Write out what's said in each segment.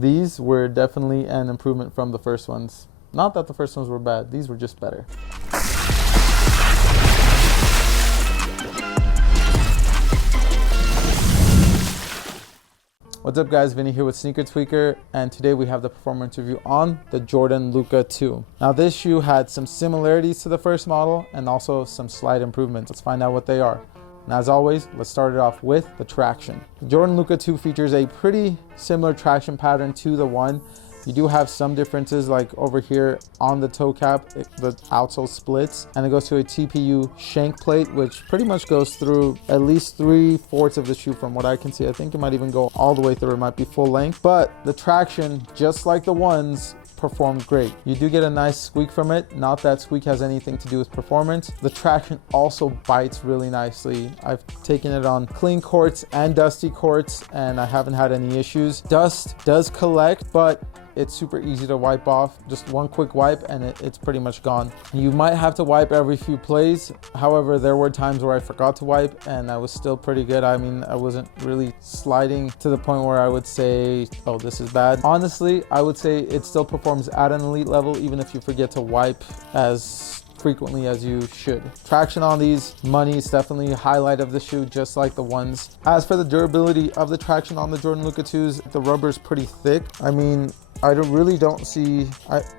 These were definitely an improvement from the first ones. Not that the first ones were bad, these were just better. What's up guys, Vinny here with Sneaker Tweaker, and today we have the performance review on the Jordan Luka 2. Now this shoe had some similarities to the first model and also some slight improvements. Let's find out what they are. And as always, let's start it off with the traction. The Jordan Luka 2 features a pretty similar traction pattern to the one. You do have some differences, like over here on the toe cap, the outsole splits and it goes to a TPU shank plate, which pretty much goes through at least 3/4 of the shoe from what I can see. I think it might even go all the way through, it might be full length, but the traction, just like the ones, performed great. You do get a nice squeak from it. Not that squeak has anything to do with performance. The traction also bites really nicely. I've taken it on clean courts and dusty courts and I haven't had any issues. Dust does collect, but it's super easy to wipe off. Just one quick wipe and it's pretty much gone. You might have to wipe every few plays. However, there were times where I forgot to wipe and I was still pretty good. I mean, I wasn't really sliding to the point where I would say, oh, this is bad. Honestly, I would say it still performs at an elite level, even if you forget to wipe as frequently as you should. Traction on these, money is definitely a highlight of the shoe, just like the ones. As for the durability of the traction on the Jordan Luka 2s, the rubber is pretty thick. I mean, I really don't see,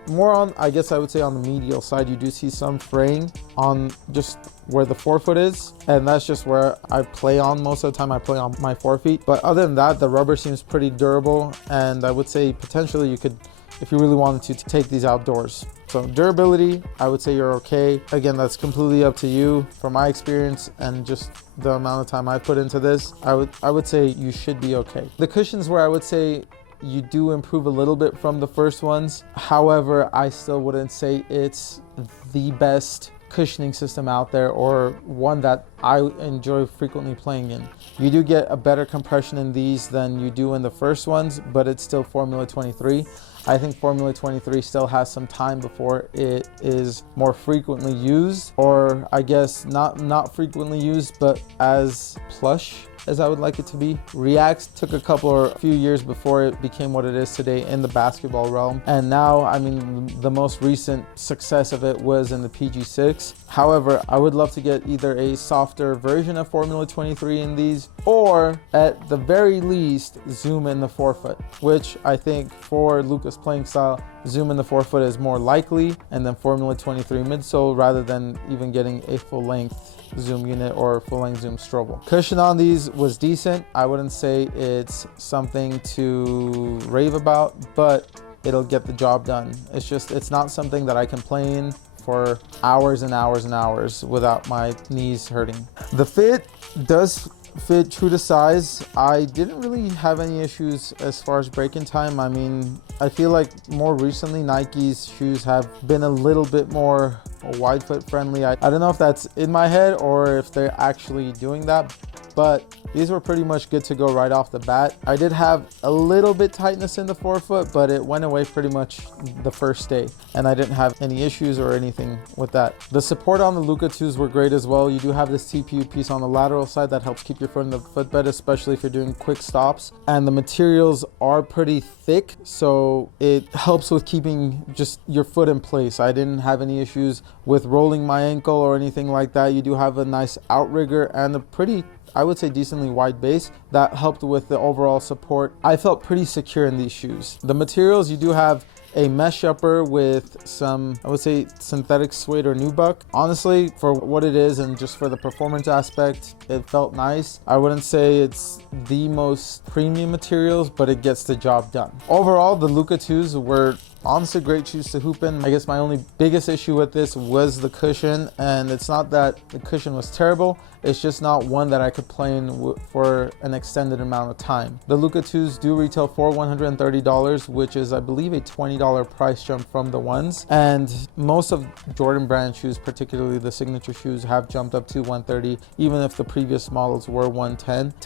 more on, I guess I would say on the medial side, you do see some fraying on just where the forefoot is, and that's just where I play on most of the time. I play on my forefeet, but other than that, the rubber seems pretty durable, and I would say potentially you could, if you really wanted to, take these outdoors. So durability, I would say you're okay. Again, that's completely up to you. From my experience and just the amount of time I put into this, I would say you should be okay. The cushions, where I would say you do improve a little bit from the first ones. However, I still wouldn't say it's the best cushioning system out there or one that I enjoy frequently playing in. You do get a better compression in these than you do in the first ones, but it's still Formula 23. I think Formula 23 still has some time before it is more frequently used, or I guess not frequently used, but as plush as I would like it to be. Reacts took a few years before it became what it is today in the basketball realm. And now, I mean, the most recent success of it was in the PG6. However, I would love to get either a softer version of Formula 23 in these, or at the very least, zoom in the forefoot, which I think for Luka's playing style, zoom in the forefoot is more likely, and then Formula 23 midsole rather than even getting a full length zoom unit or full length zoom Strobel. Cushion on these was decent. I wouldn't say it's something to rave about, but it'll get the job done. It's not something that I can play in for hours and hours and hours without my knees hurting. The fit does fit true to size. I didn't really have any issues as far as break-in time. I mean, I feel like more recently Nike's shoes have been a little bit more wide foot friendly. I don't know if that's in my head or if they're actually doing that, but these were pretty much good to go right off the bat. I did have a little bit tightness in the forefoot, but it went away pretty much the first day, and I didn't have any issues or anything with that. The support on the Luka 2s were great as well. You do have this TPU piece on the lateral side that helps keep your foot in the footbed, especially if you're doing quick stops, and the materials are pretty thick, so it helps with keeping just your foot in place. I didn't have any issues with rolling my ankle or anything like that. You do have a nice outrigger and a pretty, I would say, decently wide base that helped with the overall support. I felt pretty secure in these shoes. The materials, you do have a mesh upper with some, I would say, synthetic suede or nubuck. Honestly, for what it is and just for the performance aspect, it felt nice. I wouldn't say it's the most premium materials, but it gets the job done. Overall, the Luka 2s were honestly great shoes to hoop in. I guess my only biggest issue with this was the cushion, and it's not that the cushion was terrible, it's just not one that I could play in for an extended amount of time. The Luka 2s do retail for $130, which is, I believe, a $20 price jump from the ones, and most of Jordan brand shoes, particularly the signature shoes, have jumped up to $130, even if the previous models were $110.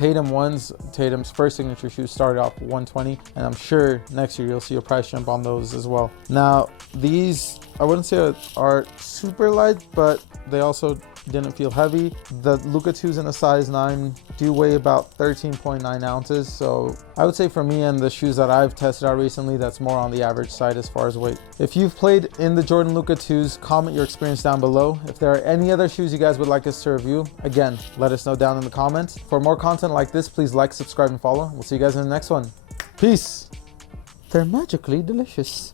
Tatum's first signature shoes started off $120, and I'm sure next year you'll see a price jump on those as as well. Now, these, I wouldn't say are super light, but they also didn't feel heavy. The Luka 2s in a size 9 do weigh about 13.9 ounces. So I would say for me and the shoes that I've tested out recently, that's more on the average side as far as weight. If you've played in the Jordan Luka 2s, comment your experience down below. If there are any other shoes you guys would like us to review, again, let us know down in the comments. For more content like this, please like, subscribe, and follow. We'll see you guys in the next one. Peace. They're magically delicious.